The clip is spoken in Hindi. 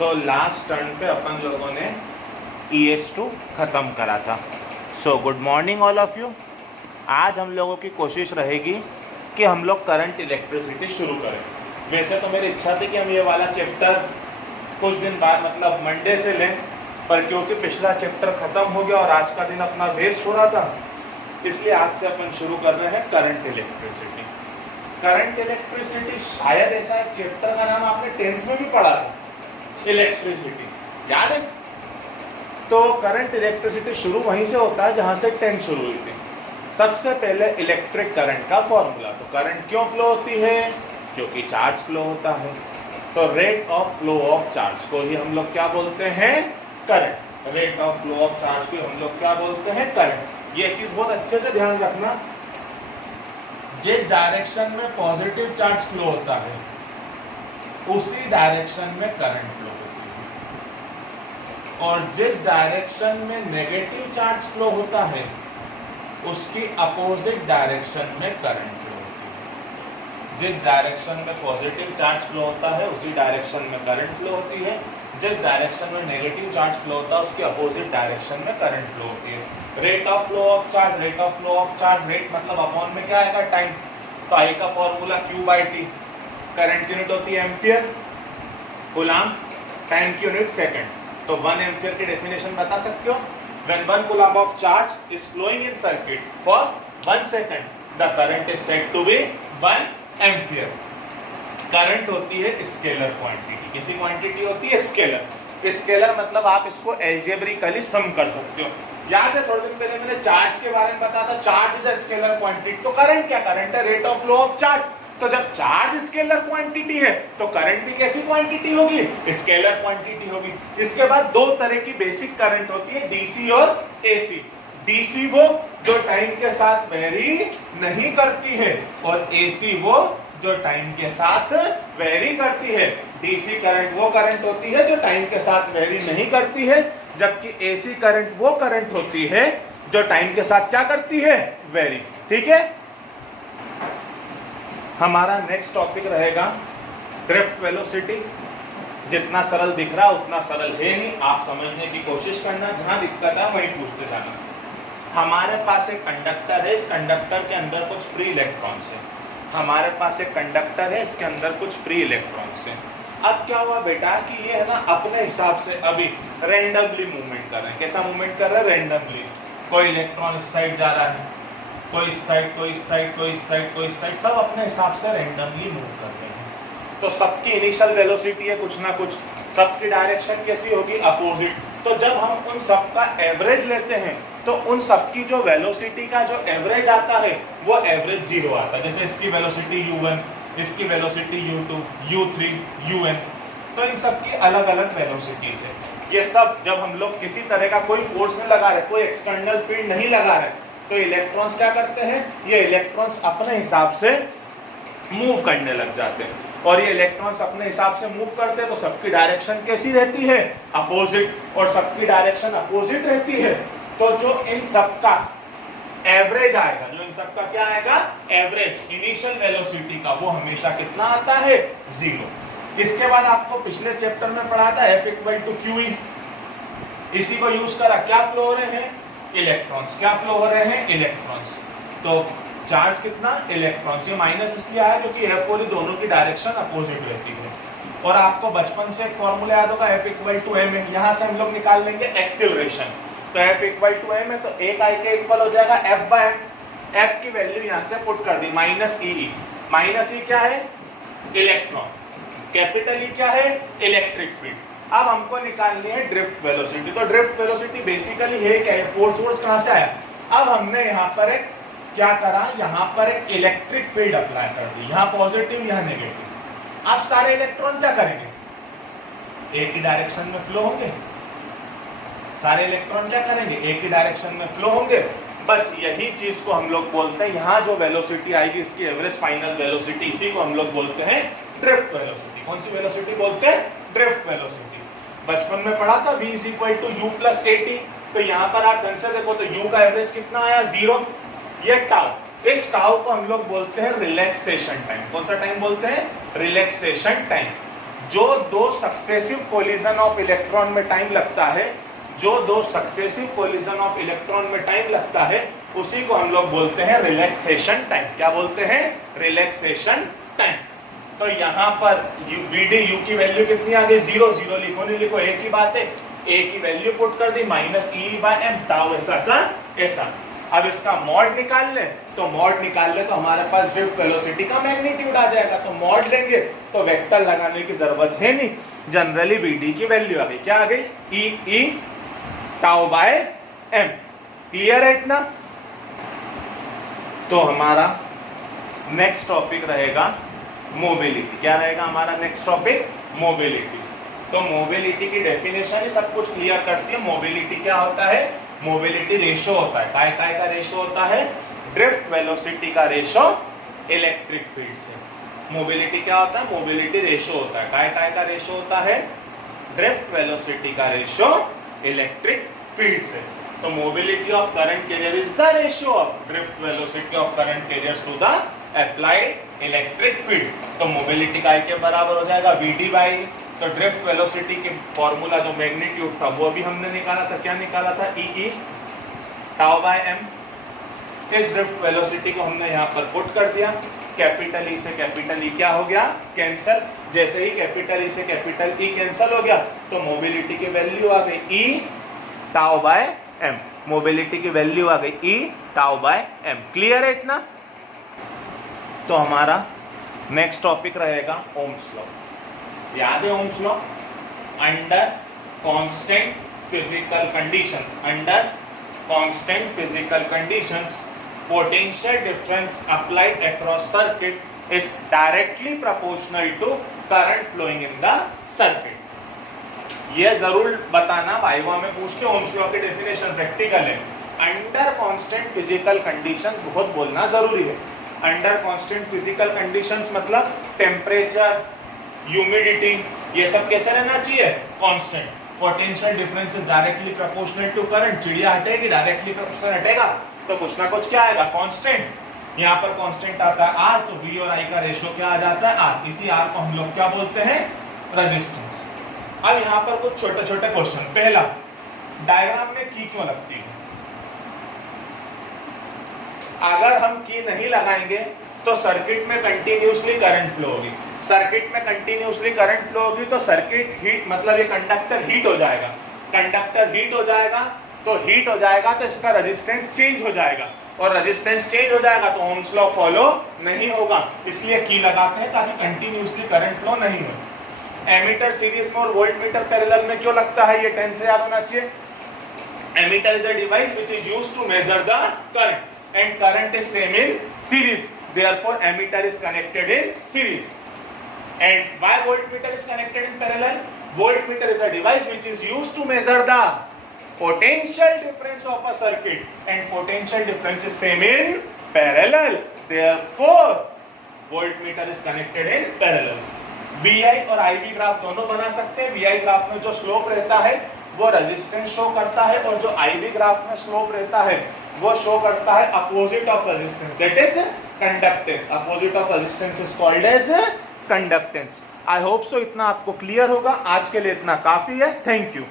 तो लास्ट टर्न पे अपन लोगों ने ES2 ख़त्म करा था। So good morning all of you. आज हम लोगों की कोशिश रहेगी कि हम लोग करंट इलेक्ट्रिसिटी शुरू करें। वैसे तो मेरी इच्छा थी कि हम ये वाला चैप्टर कुछ दिन बाद मतलब मंडे से लें, पर क्योंकि पिछला चैप्टर ख़त्म हो गया और आज का दिन अपना वेस्ट हो रहा था, इसलिए आज से अपन शुरू कर रहे हैं करंट इलेक्ट्रिसिटी। करंट इलेक्ट्रिसिटी शायद ऐसा एक चैप्टर का नाम आपने 10th में भी पढ़ा था, इलेक्ट्रिसिटी, याद है? तो करंट इलेक्ट्रिसिटी शुरू वहीं से होता है जहां से 10 शुरू हुई थी। सबसे पहले इलेक्ट्रिक करंट का फॉर्मूला। तो करंट क्यों फ्लो होती है? क्योंकि चार्ज फ्लो होता है। तो rate of flow of charge को ही हम लोग क्या बोलते हैं? Current. Rate of flow of charge को हम लोग क्या बोलते हैं? करंट। ये चीज बहुत अच्छे से ध्यान रखना, जिस डायरेक्शन में पॉजिटिव चार्ज फ्लो होता है उसी डायरेक्शन में करंट फ्लो होती है, और जिस डायरेक्शन में नेगेटिव चार्ज फ्लो होता है उसकी अपोजिट डायरेक्शन में करंट फ्लो होती है। जिस डायरेक्शन में पॉजिटिव चार्ज फ्लो होता है उसी डायरेक्शन में करंट फ्लो होती है, जिस डायरेक्शन में नेगेटिव चार्ज फ्लो होता है उसकी अपोजिट डायरेक्शन में करंट फ्लो होती है। Rate of flow of charge, rate of flow of charge, rate मतलब अपॉन में क्या आएगा? टाइम। तो आई का फॉर्मूला Q/T। करंट की यूनिट होती है एम्पियर, कूलम्ब, टाइम की यूनिट सेकंड। तो 1 एम्पियर की डेफिनेशन बता सकते हो? When 1 coulomb of charge is flowing in circuit for 1 second, the current is said to be 1 ampere. Current होती है स्केलर क्वांटिटी। किसी क्वांटिटी होती है स्केलर। स्केलर मतलब आप इसको एल्जेब्रिकली सम कर सकते हो। याद है थोड़े दिन पहले मैंने चार्ज के बारे में बताया था, charge is a scalar quantity. तो करंट क्या? करंट है rate of flow of charge. तो जब चार्ज स्केलर क्वांटिटी है तो करंट भी कैसी क्वांटिटी होगी? स्केलर क्वांटिटी होगी। इसके बाद दो तरह की बेसिक करंट होती है, डीसी और एसी। डीसी वो जो टाइम के साथ वेरी नहीं करती है, और एसी वो जो टाइम के साथ वेरी करती है। डीसी करंट वो करंट होती है जो टाइम के साथ वेरी नहीं करती है, जबकि एसी करंट वो करंट होती है जो टाइम के साथ क्या करती है? वेरी। ठीक है। हमारा नेक्स्ट टॉपिक रहेगा ड्रिफ्ट वेलोसिटी। जितना सरल दिख रहा उतना सरल है नहीं, आप समझने की कोशिश करना, जहां दिक्कत है वहीं पूछते जाना। हमारे पास एक कंडक्टर है, इस कंडक्टर के अंदर कुछ फ्री इलेक्ट्रॉन्स है। हमारे पास एक कंडक्टर है, इसके अंदर कुछ फ्री इलेक्ट्रॉन्स है। अब क्या हुआ बेटा कि ये है ना अपने हिसाब से अभी रैंडमली मूवमेंट कर रहे हैं। कैसा मूवमेंट कर रहे हैं? रैंडमली। कोई इलेक्ट्रॉन इस साइड जा रहा है, कोई इस साइड, कोई इस साइड, कोई इस साइड, कोई इस साइड, सब अपने हिसाब से रैंडमली मूव कर रहे हैं। तो सबकी इनिशियल वेलोसिटी है कुछ ना कुछ, सबकी डायरेक्शन कैसी होगी? अपोजिट। तो जब हम उन सब का एवरेज लेते हैं तो उन सबकी जो वेलोसिटी का जो एवरेज आता है वो एवरेज 0 आता है। जैसे इसकी वेलोसिटी u1, इसकी वेलोसिटी u2, u3, un। तो इन सब की अलग अलग वेलोसिटीज है। ये सब जब हम लोग किसी तरह का कोई फोर्स नहीं लगा रहे, कोई एक्सटर्नल फील्ड नहीं लगा रहे, तो इलेक्ट्रॉन्स क्या करते हैं? ये इलेक्ट्रॉन्स अपने हिसाब से मूव करने लग जाते हैं। और ये इलेक्ट्रॉन्स अपने हिसाब से मूव करते हैं तो सबकी डायरेक्शन कैसी रहती है? अपोजिट। और सबकी डायरेक्शन अपोजिट रहती है तो जो इन सबका एवरेज आएगा, जो इन सबका क्या आएगा? एवरेज इनिशियल वेलोसिटी का, वो हमेशा कितना आता है? 0। इसके बाद आपको पिछले चैप्टर में पढ़ा था F = QE। इसी को यूज करा, क्या फ्लो हो रहे हैं? इलेक्ट्रॉन्स। क्या फ्लो हो रहे हैं? इलेक्ट्रॉन्स। तो चार्ज कितना? इलेक्ट्रॉन्स। ये माइनस इसलिए आया क्योंकि F और दोनों की डायरेक्शन अपोजिट रहती है। और आपको बचपन से एक फॉर्मूला याद होगा, F = ma। यहाँ से हम लोग निकाल लेंगे एक्सीलरेशन। तो F = m है तो एक आई के इक्वल हो जाएगा F/m। F की वैल्यू यहाँ से पुट कर दी, -e। माइनस ई क्या है? इलेक्ट्रॉन। कैपिटल E क्या है? Electric field. अब हमको निकालनी है ड्रिफ्ट वेलोसिटी। तो ड्रिफ्ट वेलोसिटी बेसिकली है क्या है? फोर्स कहां से आया? अब हमने यहाँ पर एक क्या करा? यहाँ पर एक इलेक्ट्रिक फील्ड अप्लाई कर दी, यहाँ पॉजिटिव, यहाँ नेगेटिव। अब सारे इलेक्ट्रॉन क्या करेंगे? एक ही डायरेक्शन में फ्लो होंगे। सारे इलेक्ट्रॉन क्या करेंगे? एक ही डायरेक्शन में फ्लो होंगे। बस यही चीज को हम लोग बोलते हैं, यहाँ जो वेलोसिटी आएगी इसकी एवरेज फाइनल वेलोसिटी, इसी को हम लोग बोलते हैं ड्रिफ्ट वेलोसिटी। कौन सी वेलोसिटी बोलते हैं? Drift velocity. बचपन में पढ़ा था v = u + at। तो यहाँ पर आप ढंग से देखो तो u का एवरेज कितना आया? 0। ये टाउ, इस टाउ को हम लोग बोलते हैं रिलैक्सेशन टाइम। कौन सा टाइम बोलते हैं? Relaxation time. जो दो सक्सेसिव कोलिजन ऑफ इलेक्ट्रॉन में टाइम लगता है, जो दो सक्सेसिव कोलिजन ऑफ इलेक्ट्रॉन में टाइम लगता है, उसी को हम लोग बोलते हैं रिलैक्सेशन टाइम। क्या बोलते हैं? Relaxation time. तो यहाँ पर वीडी यू की वैल्यू कितनी आ गई? 0 0 लिखो नहीं लिखो एक ही बात है, ए की वैल्यू पुट कर दी -e/m, टाउ ऐसा का ऐसा। अब इसका मॉड निकाल ले, तो मॉड निकाल ले तो हमारे पास ड्रिफ्ट वेलोसिटी का मैग्नीट्यूड आ जाएगा। तो मॉड लेंगे तो वेक्टर लगाने की जरूरत है नहीं, जनरली वीडी की वैल्यू आ गई। क्या आ गई? e τ/m। क्लियर है इतना? तो हमारा नेक्स्ट टॉपिक रहेगा मोबिलिटी। क्या रहेगा हमारा नेक्स्ट टॉपिक? मोबिलिटी। तो मोबिलिटी की डेफिनेशन ही सब कुछ क्लियर करती है। मोबिलिटी क्या होता है? मोबिलिटी रेशो होता है। काय का रेशो होता है? ड्रिफ्ट वेलोसिटी का रेशो इलेक्ट्रिक फील्ड से। मोबिलिटी क्या होता है? मोबिलिटी रेशो होता है। काय का रेशो होता है? ड्रिफ्ट वेलोसिटी का रेशो इलेक्ट्रिक फील्ड से। तो mobility of current carrier is the ratio of drift velocity of current carriers to the applied electric field. तो मोबिलिटी काय के बराबर हो जाएगा? Vd बाई, तो ड्रिफ्ट वेलोसिटी की फॉर्मूला जो मैग्नीट्यूड था वो भी हमने निकाला था। क्या निकाला था? E τ/m। इस ड्रिफ्ट वेलोसिटी को हमने यहाँ पर पुट कर दिया। कैपिटल ई से कैपिटल ई क्या हो गया? कैंसल। जैसे ही कैपिटल ई से कैपिटल ई कैंसल हो गया तो मोबिलिटी की वैल्यू आ गई E τ/m। मोबिलिटी की वैल्यू आ गई E τ/m। क्लियर है इतना? तो हमारा नेक्स्ट टॉपिक रहेगा ओम्स लॉ। याद है Ohm's law? Under constant physical conditions, under constant physical conditions potential difference applied across circuit is directly proportional to current flowing in the circuit। ये जरूर बताना, वाइवा में पूछते हो ओम्स लॉ की डेफिनेशन, प्रैक्टिकल है। अंडर कांस्टेंट फिजिकल कंडीशंस बहुत बोलना जरूरी है। अंडर कांस्टेंट फिजिकल कंडीशंस मतलब टेम्परेचर, ह्यूमिडिटी, ये सब कैसे रहना चाहिए? Constant. Potential difference is directly proportional to current. चिड़िया हटेगी, डायरेक्टली प्रोपोर्शनल हटेगा तो कुछ ना कुछ क्या आएगा? कांस्टेंट। यहाँ पर कांस्टेंट आता है R, तो V और I का रेशियो क्या आ जाता है? R। इसी R को हम लोग क्या बोलते हैं? रेजिस्टेंस। अब यहाँ पर कुछ छोटे छोटे क्वेश्चन। पहला, डायग्राम में की क्यों लगती है? अगर हम की नहीं लगाएंगे तो सर्किट में कंटिन्यूसली करंट फ्लो होगी। सर्किट में कंटिन्यूसली करंट फ्लो होगी तो सर्किट हीट, मतलब ये कंडक्टर हीट हो जाएगा। कंडक्टर हीट हो जाएगा तो इसका रेजिस्टेंस चेंज हो जाएगा, और रेजिस्टेंस चेंज हो जाएगा तो ओम्स लॉ फॉलो नहीं होगा। इसलिए की लगाते हैं ताकि कंटिन्यूसली करंट फ्लो नहीं हो। एमीटर सीरीज में और वोल्टमीटर पैरेलल में क्यों लगता है? ये 10 से याद होना चाहिए। Ammeter is a device which is used to measure the current and current is same in series, therefore emitter is connected in series. And why voltmeter is connected in parallel? Voltmeter is a device which is used to measure the potential difference of a circuit, and potential difference is same in parallel, therefore voltmeter is connected in parallel. VI और IV ग्राफ दोनों बना सकते हैं। VI ग्राफ में जो स्लोप रहता है वो रेजिस्टेंस शो करता है, और जो IV ग्राफ में स्लोप रहता है वो शो करता है opposite of resistance, that is conductance. Opposite of resistance is called as conductance. I hope so इतना आपको क्लियर होगा। आज के लिए इतना काफी है। Thank you.